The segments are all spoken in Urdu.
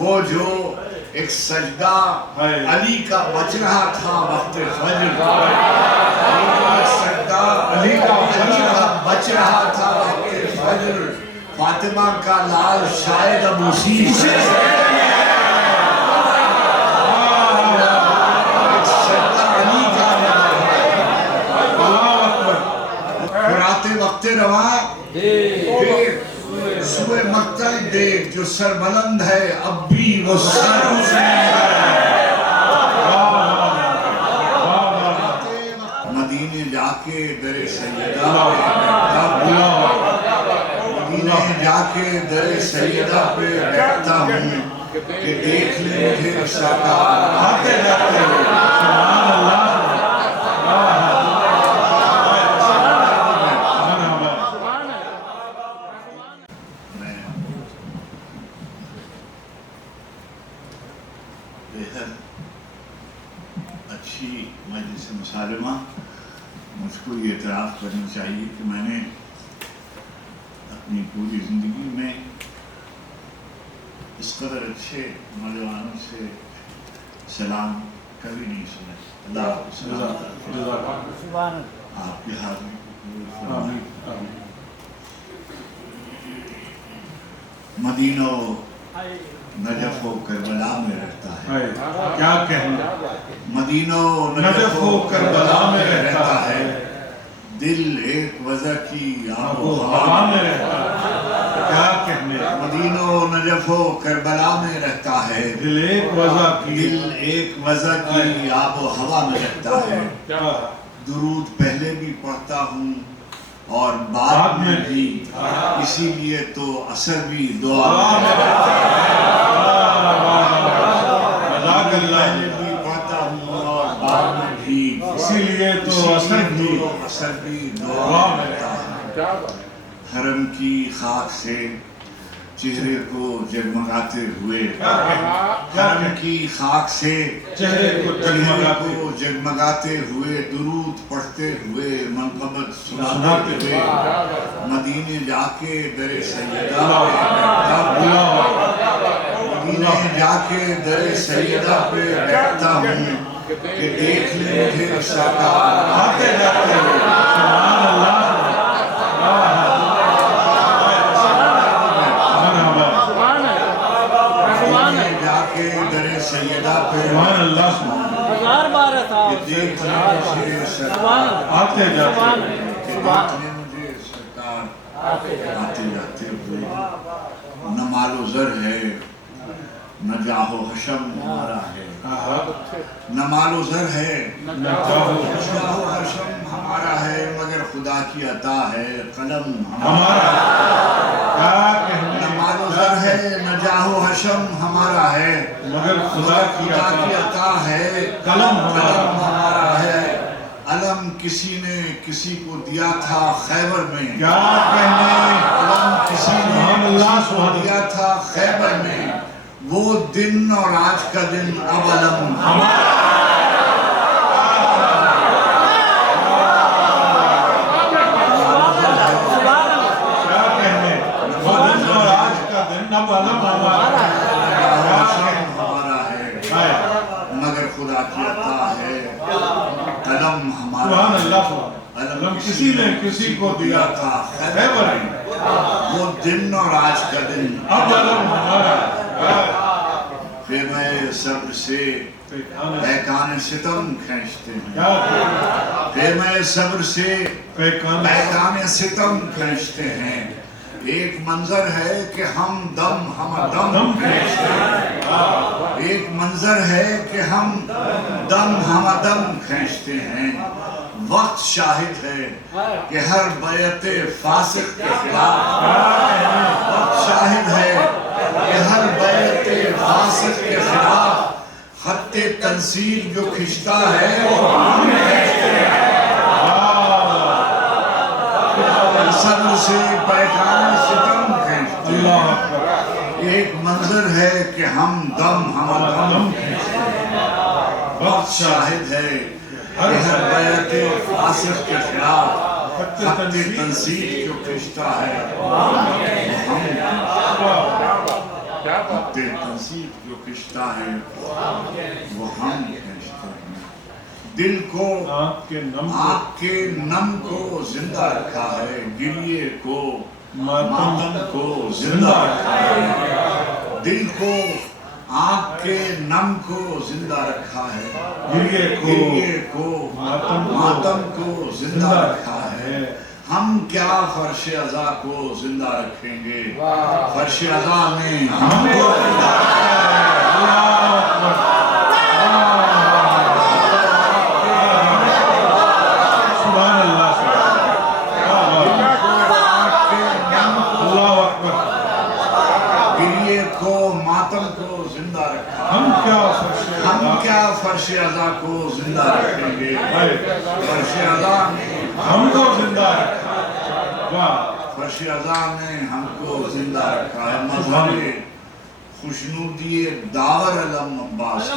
وہ جو ایک سجدہ علی کا بچ رہا تھا وقت فجر، سجدہ علی کا بچ رہا تھا وقت فجر، فاطمہ کا لال شاید اب اسی سے سجدہ علی کا پھر آتے وقت رواں پھر سوئے مقتل دیکھ جو سر بلند ہے اب بھی وہ سر مدینے جا کے در سیدہ مدینے جا کے در سیدہ پہ بیٹھتا ہوں کہ دیکھ لے مجھے سرکار آتے جاتے ہیں سبحان اللہ اچھی مجلس مسالمہ مجھ کو یہ اعتراف کرنا چاہیے کہ میں نے اپنی پوری زندگی میں اس قدر اچھے نوجوانوں سے سلام کبھی نہیں سنا. اللہ آپ کی حاضری مدینہ نجف و کربلا میں رہتا ہے. کیا کہنا مدینہ نجف و کربلا میں رہتا ہے، دل ایک وضع کی آب و ہوا میں رہتا ہے. کیا کہنے مدینہ نجف و کربلا میں رہتا ہے، دل ایک وضع کی آب و ہوا میں رہتا ہے. درود پہلے بھی پڑھتا ہوں اور بعد میں بھی، اسی لیے تو اثر بھی دعا میں رہتا ہے. پہلے بھی پڑھتا ہوں اور بعد میں بھی، اسی لیے تو اثر بھی دعا میں رہتا ہے. حرم کی خاک سے چہرے کو جگمگاتے ہوئے، حرم کی خاک سے چہرے کو جگمگاتے ہوئے، درود پڑھتے ہوئے، منقبت سناتے ہوئے، مدینے جا کے در سیدہ مدینے جا کے در سیدہ پہ بیٹھتا ہوں کہ دیکھ لے مجھے سرکار آتے جاتے ہیں. سبحان اللہ سیدہ پہ سبحان اللہ آتے جاتے مجھے سرکار آتے جاتے ہوئے. نہ مال و زر ہے نہ جاہ و حشم ہمارا ہے، نہ مال و زر ہے نہ جاہ و حشم ہمارا ہے، مگر خدا کی عطا ہے قلم ہمارا. نہ مال و زر ہے نہ جاہ و حشم ہمارا ہے، مگر خدا کی عطا ہے قلم ہمارا ہے. علم کسی نے کسی کو دیا تھا خیبر میں، کیا کہنے علم کسی نے کسی کو دیا تھا خیبر میں، وہ دن اور آج کا دن اب علم ہمارا. مگر خدا کی عطا ہے قلم ہمارا. علم کسی نے کسی کو دیا تھا خیبر میں، وہ دن اور آج کا دن اب علم ہمارا. پھر میں صبر سے پیکان ستم کھینچتے ہیں، پھر میں صبر سے پیکان ستم کھینچتے ہیں. ایک منظر ہے کہ ہم دم کھینچتے ہیں، ایک منظر ہے کہ ہم دم کھینچتے ہیں. وقت شاہد ہے کہ ہر بیعت فاسق کے خلاف، وقت شاہد ہے کہ ہر بیعت فاسق کے خلاف خط تنصیر جو کھنچتا ہے وہ ہم کھینچتے ہیں. صبر سے پیکان ستم کھینچتے ہیں. ایک منظر ہے کہ ہم دم کھینچتے ہیں. وقت شاہد ہے کہ ہر بیعت فاسق کے خلاف خط تنصیر جو کھنچتا ہے وہ ہم. خط تنسیق جو کشتا ہے وہ ہم کھینچتے ہیں. دل کو آنکھ کے نم کو زندہ رکھا ہے, گریے کو ماتم کو زندہ رکھا ہے. دل کو آنکھ کے نم کو زندہ رکھا ہے, گریے کو ماتم کو زندہ رکھا ہے. ہم کیا فرش عزا کو زندہ رکھیں گے, فرش عزا میں ہم کو زندہ ہم کیا فرش عزا کو زندہ رکھیں گے, فرش عزا میں ہم کو زندہ رکھا, فرش عزا نے ہم کو زندہ رکھا ہے. مظہر خوشنودی داور علم عباس,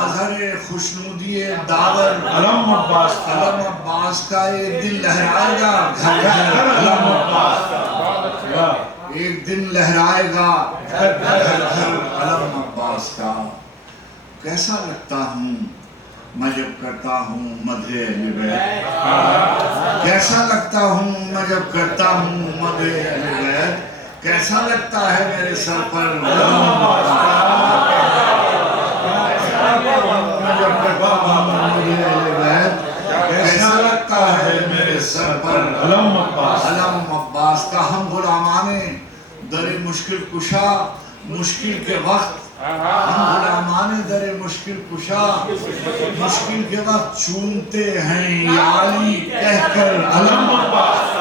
مظہر خوشنودی داور علم عباس کا ایک دن لہرائے گا گھر گھر علم عباس کا, ایک دن لہرائے گا گھر گھر علم عباس کا. کیسا لگتا ہوں میں جب کرتا ہوں مدح اہل بیت, کیسا لگتا ہوں میں جب کرتا ہوں مدح اہل بیت, کیسا لگتا ہے میرے سر پر علم عباس کا, میں جب کرتا ہوں مدح اہل بیت, کیسا لگتا ہے میرے سر پر علم عباس کا. ہم غلامان در مشکل کشا مشکل کے وقت, ہم غلامان در مشکل کشا مشکل کے وقت چومتے ہیں یا علی کہہ کر علم عباس.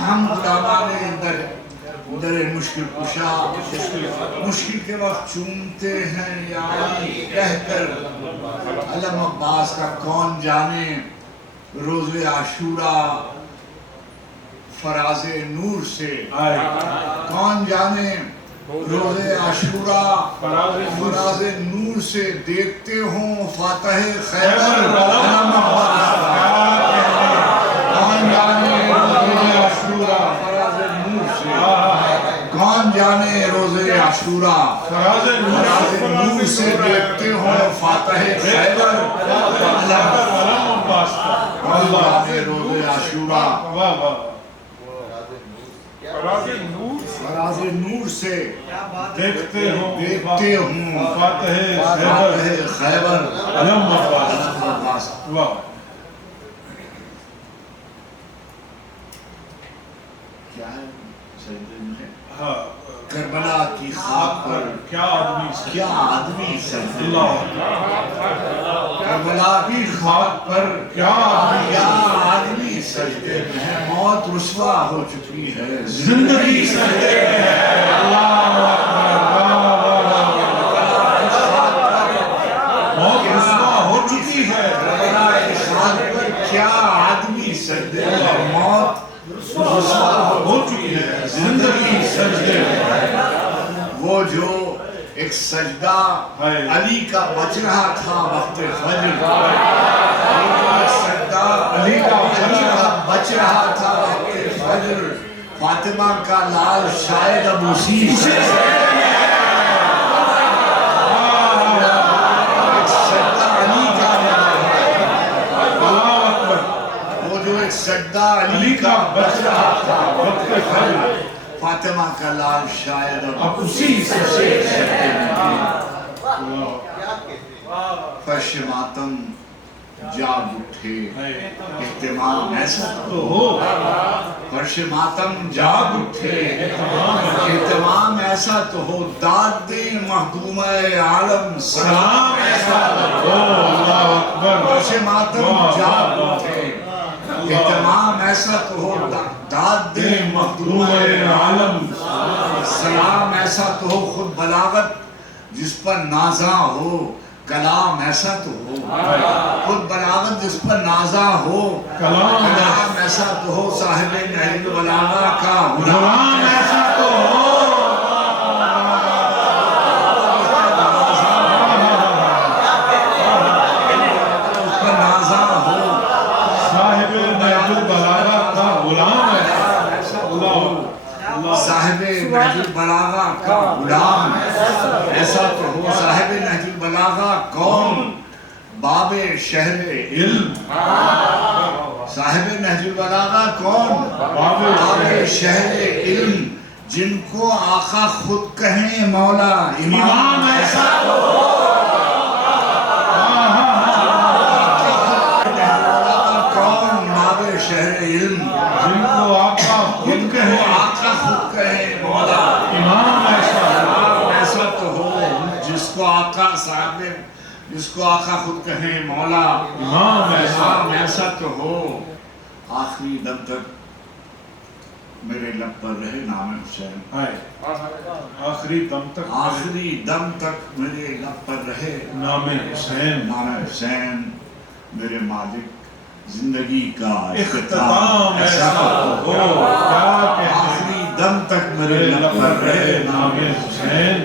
ہم غلامان در مشکل کشا مشکل کے وقت چومتے ہیں یا علی کہہ کر علم عباس کا. کون جانے روز عاشورہ فراز نور سے, کون جانے روز عاشورہ فراز نور سے دیکھتے ہوں فاتح خیبر علم عباس کا. کون جانے روز عاشورہ فراز نور سے, کون جانے روز عاشورہ فراز نور سے دیکھتے ہوں فاتح خیبر علم عباس کا. کون جانے روز عاشورہ فراز نور سے دیکھتے ہوں فاتح خیبر علم عباس. کیا ہے سجدے میں کربلا کی خاک پر کیا آدمی سجدے میں, کربلا کی خاک پر کیا آدمی سجدے میں ہے. موت رسوا ہو چکی ہے زندگی سجدے میں ہے. موت رسوا ہو چکی ہے کربلا کی خاک پر کیا آدمی سجدے میں, موت رسوا ہو چکی ہے زندگی سجدے میں ہے. وہ جو ایک سجدہ علی کا بچ رہا تھا وقت فجر, ایک سجدہ علی کا بچ رہا تھا وقت فجر, فاطمہ کا لال شاید اب اسی سے سجدہ علی کا بچ رہا تھا وقت فجر, فاطمہ کا لال شاید اب اسی سے سجدے میں. فرش ماتم جاگ اٹھے اہتمام ایسا تو ہو, فرش ماتم جاگ اٹھے اہتمام ایسا تو ہو, داد دیں مخدومہ عالم سلام ایسا تو ہو. فرش ماتم جاگ اٹھے اہتمام ایسا تو ہو, داد دیں مخدومہ عالم سلام ایسا تو ہو. خود بلاغت جس پر نازاں ہو کلام ایسا تو ہو, خود بلاغت جس پر نازاں ہو کلام ایسا تو ہو. صاحب نہج البلاغہ کا غلام ایسا تو ہو, اس پر نازاں ہو. صاحب نہج البلاغہ کا غلام ایسا صاحب نہج البلاغہ کا غلام ایسا تو ہو صاحب نہج البلاغہ کون باب شہر علم صاحب نہج البلاغہ کون باب شہر علم جن کو آقا خود کہیں مولا امام ایسا تو ہو کون باب شہر علم جن کو آقا خود کہے مولا امام ایسا تو ہو جس کو آقا صاحب جس کو آقا خود کہیں مولا امام ایسا تو ہو آخری دم تک میرے لب پر رہے نام حسین آخری دم تک آخری دم تک میرے لب پر رہے نام حسین نام حسین میرے مالک زندگی کا اختتام ایسا تو ہو کیا کہنے آخری دم تک میرے لب پر رہے نام حسین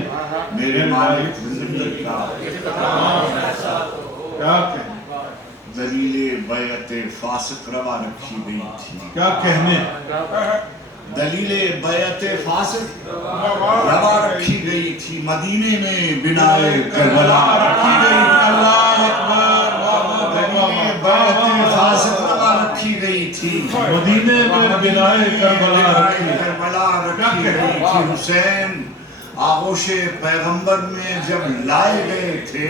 میرے مالک زندگی کا اختتام ایسا تو ہو کیا کہنے دلیل بیعت فاسق روا رکھی گئی تھی کیا کہنے دلیل بیعت فاسق روا رکھی گئی تھی مدینے میں بنائے کربلا رکھی گئی اللہ اکبر دلیل بیعت فاسق روا رکھی گئی تھی مدینے میں بنائے کربلا رکھی گئی تھی حسین آغوش پیغمبر میں جب لائے گئے تھے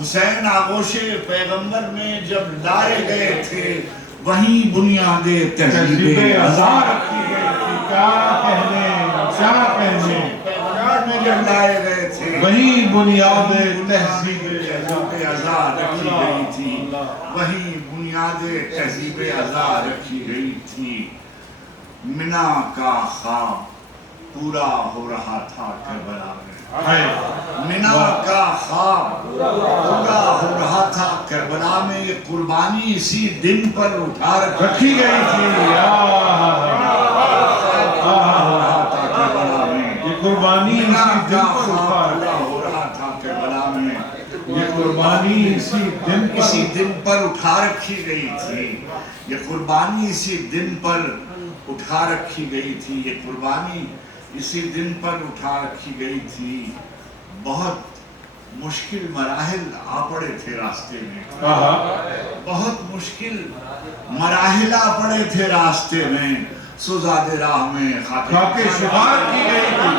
حسین آغوش پیغمبر میں جب لائے گئے تھے وہیں بنیاد تہذیب ازاں رکھی گئی تھی کیا کہنے پیغمبر میں جب لائے گئے تھے وہیں بنیاد تہذیب ازاں رکھی گئی تھی وہیں بنیاد تہذیب ازاں رکھی گئی تھی منا کا خواب پورا ہو رہا تھا کربلا میں منا کا خواب پورا ہو رہا تھا کربلا میں یہ قربانی اسی دن پر اٹھا رکھی گئی تھی ہو رہا تھا کربلا میں یہ قربانی اسی دن پر پورا ہو رہا تھا کربلا میں یہ قربانی اسی دن پر اٹھا رکھی گئی تھی یہ قربانی اسی دن پر اٹھا رکھی گئی تھی یہ قربانی اسی دن پر اٹھا رکھی گئی تھی بہت مشکل مراحل آ پڑے تھے راستے میں بہت مشکل مراحل آ پڑے تھے راستے میں سوزاد راہ میں خاک شمار کی گئی تھی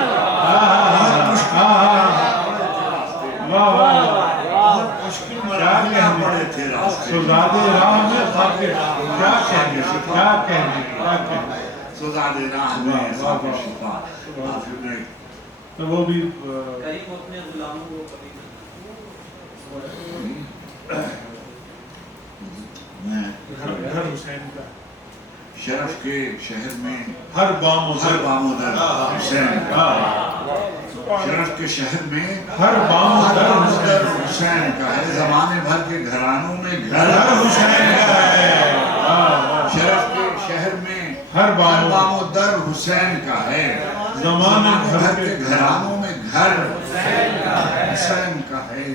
بہت مشکل مراحل آ پڑے تھے راستے سوزاد راہ میں خاک کیا کہنے سوزاد راہ میں خاک شفا تو وہ بھی گھر حسین کا شرف کے شہر میں ہر بام ادھر حسین کا شرف کے شہر میں ہر بام ادھر حسین کا ہے زمانے بھر کے گھرانوں میں گھر حسین کا ہے شرف کے شہر میں ہر بام ادھر حسین کا ہے زمانے بھر کے گھرانوں میں گھر حسین کا ہے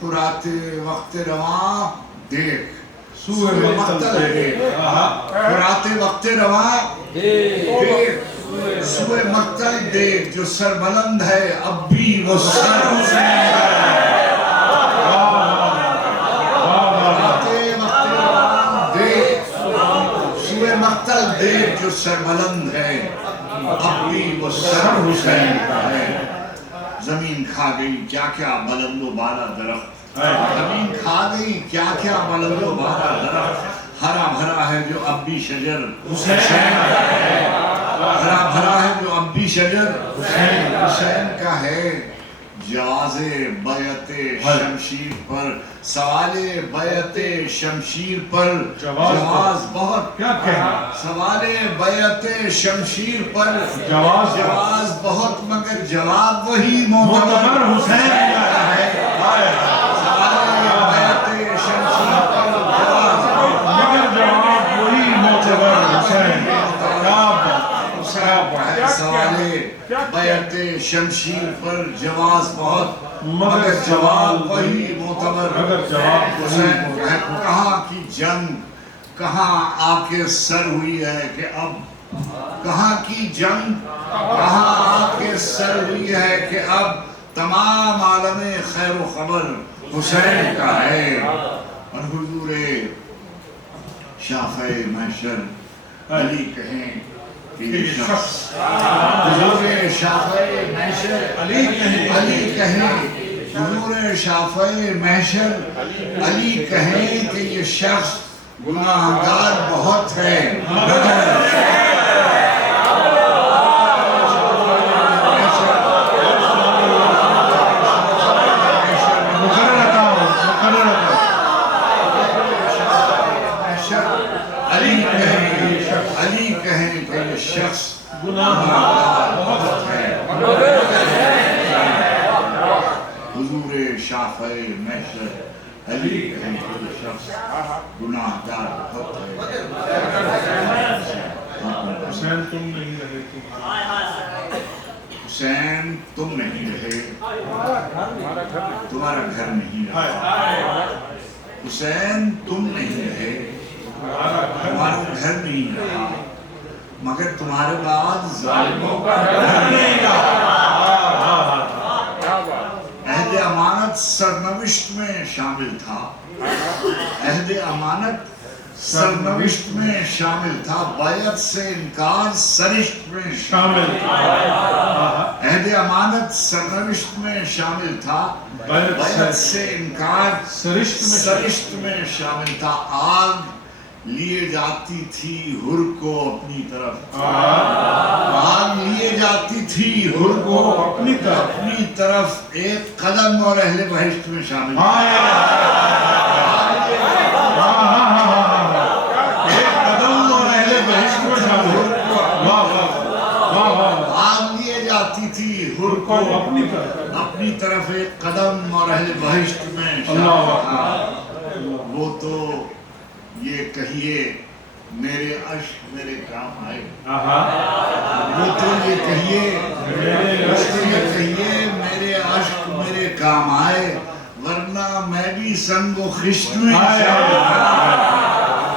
فرات وقت رواں دیکھ سوئے مقتل دیکھ فرات وقت رواں دیکھ سوئے مقتل دیکھ جو سر بلند ہے اب بھی وہ سر حسین کا ہے فرات وقت رواں دیکھ سوئے مقتل دیکھ جو سر بلند ہے اب بھی وہ سر حسین کا ہے زمین کھا گئی کیا کیا بلند و بالا درخت زمین کھا گئی کیا کیا بلند و بالا درخت ہرا بھرا ہے جو اب بھی شجر حسین کا ہے ہرا بھرا ہے جو اب بھی شجر حسین کا ہے جواز بیعت شمشیر پر سوال بیعت شمشیر پر جواز بہت کیا کہنا سوال بیعت شمشیر پر جواز بہت مگر جواب وہی معتبر حسین کا ہے سوال بیعت شمشیر پر جواز مگر جواب وہی معتبر حسین سوال بیعت شمشیر پر جواز بہت مگر جواب وہی معتبر حسین ہے کہاں کی جنگ کہاں آ کے سر ہوئی ہے کہ اب کہاں کی جنگ کہاں آ کے سر ہوئی ہے کہ اب تمام عالم خیر و خبر حسین کا ہے. اور حضور شافع محشر علی کہیں کہ یہ شخص حضور شافع محشر علی کہیں حضور شافع محشر علی کہیں کہ یہ شخص گناہگار بہت ہے. علی کہیں کہ یہ شخص گناہگار بہت ہے. حضور شافع محشر علی کہیں کہ یہ شخص گناہگار بہت ہے. حسین تم نہیں رہے حسین تم نہیں رہے تمہارا گھر نہیں رہا. حسین تم نہیں رہے تمہارا گھر نہیں رہا مگر تمہارے بعد ظالموں کا گھر نہیں رہا. عہد امانت سرنوشت میں شامل تھا. عہد امانت سرنوشت میں شامل تھا. بیعت سے انکار سرشت میں شامل تھا. عہد امانت سرنوشت میں شامل تھا. بیعت سے انکار سرشت میں شامل تھا. آگ لیے جاتی تھی ہر کو اپنی طرف. آگ لیے جاتی تھی ہر کو اپنی طرف. ایک قدم اور اہل بہشت میں شامل تھا. آگ لیے جاتی تھی ہر کو اپنی طرف. ایک قدم اور اہل بہشت میں شامل تھا. وہ تو یہ کہیے میرے عشق میرے کام آئے. وہ تو یہ کہیے میرے عشق میرے کام آئے ورنہ میں بھی سنگ و خشت میں شامل تھا.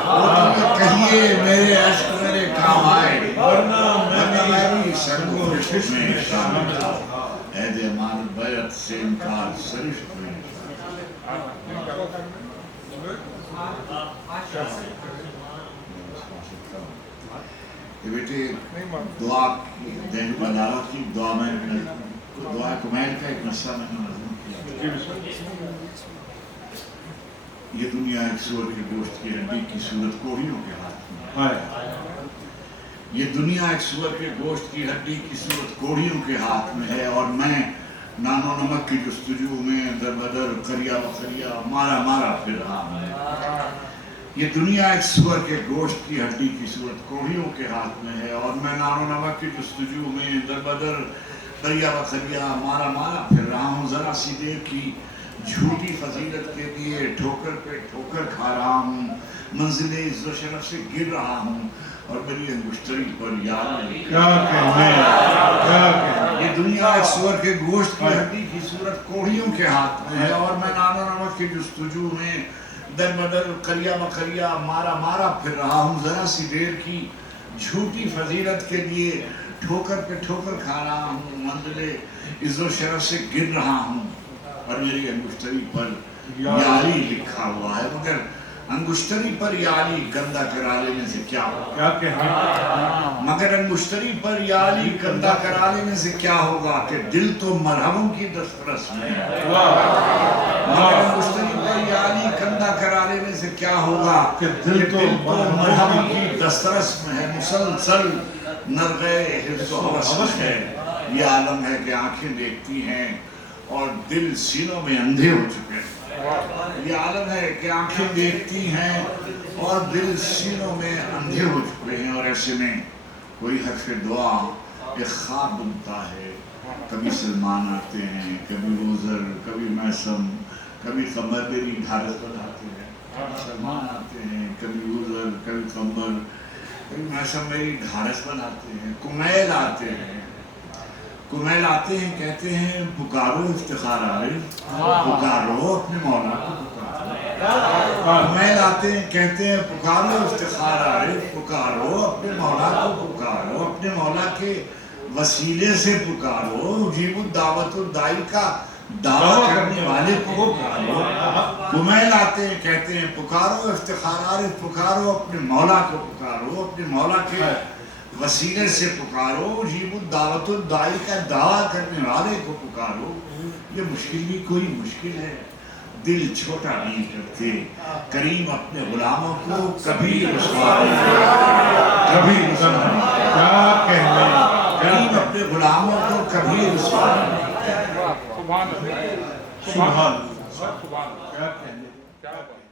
وہ تو یہ کہیے میرے عشق میرے کام آئے ورنہ میں بھی سنگ و خشت میں شامل تھا. عہد امانت بیعت سے انکار سرشت میں. بیٹے دعا دین بدارہ کی دعا میں دعا کمیل کا ایک مسئلہ میں نے مضمون کیا. یہ دنیا ایک سور کے گوشت کی ہڈی کی صورت کوڑیوں کے ہاتھ میں. یہ دنیا ایک سور کے گوشت کی ہڈی کی صورت کوڑیوں کے ہاتھ میں ہے اور میں نان و نمک کی جستجو میں در بدر قریہ بقریہ مارا مارا پھر رہا ہوں. یہ دنیا ایک سور کے گوشت کی ہڈی کی صورت کوڑیوں کے ہاتھ میں ہے اور میں نان و نمک کی جستجو میں در بدر قریہ بقریہ مارا مارا پھر رہا ہوں. ذرا سی دیر کی جھوٹی فضیلت کے لیے ٹھوکر پہ ٹھوکر کھا رہا ہوں. منزل عزت و شرف سے گر رہا ہوں اور میری انگشتری پر یاد یہ دنیا ایک سور کے گوشت کی ہڈی کی صورت کوڑیوں کے ہاتھ میں ہے اور میں نان و نمک کی جستجو میں در بدر قریہ بقریہ مارا مارا پھر رہا ہوں. ذرا سی دیر کی جھوٹی فضیلت کے لیے ٹھوکر پہ ٹھوکر کھا رہا ہوں. منزل عزت و شرف سے گر رہا ہوں اور میری انگشتری پر یاری لکھا ہوا ہے. مگر انگشتری پر یاری گندہ کرا لینے سے کیا ہوگا. مگر انگشتری پر یاری گندہ کرا لینے سے کیا ہوگا کہ دل تو مرہموں کی دسترس میں ہے. مگر انگشتری پر یاری گندہ کرا لینے سے کیا ہوگا کہ دل تو مرہموں کی دسترس میں ہے. مسلسل نرغے حفظ و حوث ہے. یہ عالم ہے کہ آنکھیں دیکھتی ہیں اور دل سینوں میں اندھے ہو چکے ہیں. یہ عالم ہے کہ آنکھیں دیکھتی ہیں اور دل سینوں میں اندھے ہو چکے ہیں. اور ایسے میں کوئی حرف دعا ایک خواب بنتا ہے. کبھی سلمان آتے ہیں, کبھی روزر, کبھی میسم, کبھی قمر میری ڈھارس بناتے ہیں. سلمان آتے ہیں, کبھی روزر, کبھی قمر, کبھی میسم میری ڈھارس بناتے ہیں. کمیل آتے ہیں, کمیل آتے ہیں, کہتے ہیں پکارو افتخار عارف, پکارو اپنے مولا کو پکارو. کمیل آتے ہیں کہتے ہیں پکارو افتخار عارف پکارو اپنے مولا کو پکارو اپنے مولا کے وسیلے سے پکارو مجیب الدعوت الدائی کا دعویٰ کرنے والے کو پکارو کمیل آتے ہیں کہتے ہیں پکارو افتخار عارف پکارو اپنے مولا کو پکارو اپنے مولا کے وسیلے سے پکارو مجیب الدعوت الدائی کا دعویٰ کرنے والے کو پکارو یہ مشکل بھی کوئی مشکل ہے دل چھوٹا نہیں کرتے کریم اپنے غلاموں کو کبھی رسوا نہیں کبھی رسوا نہیں کیا کہنے کریم اپنے غلاموں کو کبھی رسوا نہیں سبحان اللہ سبحان اللہ کیا کہنے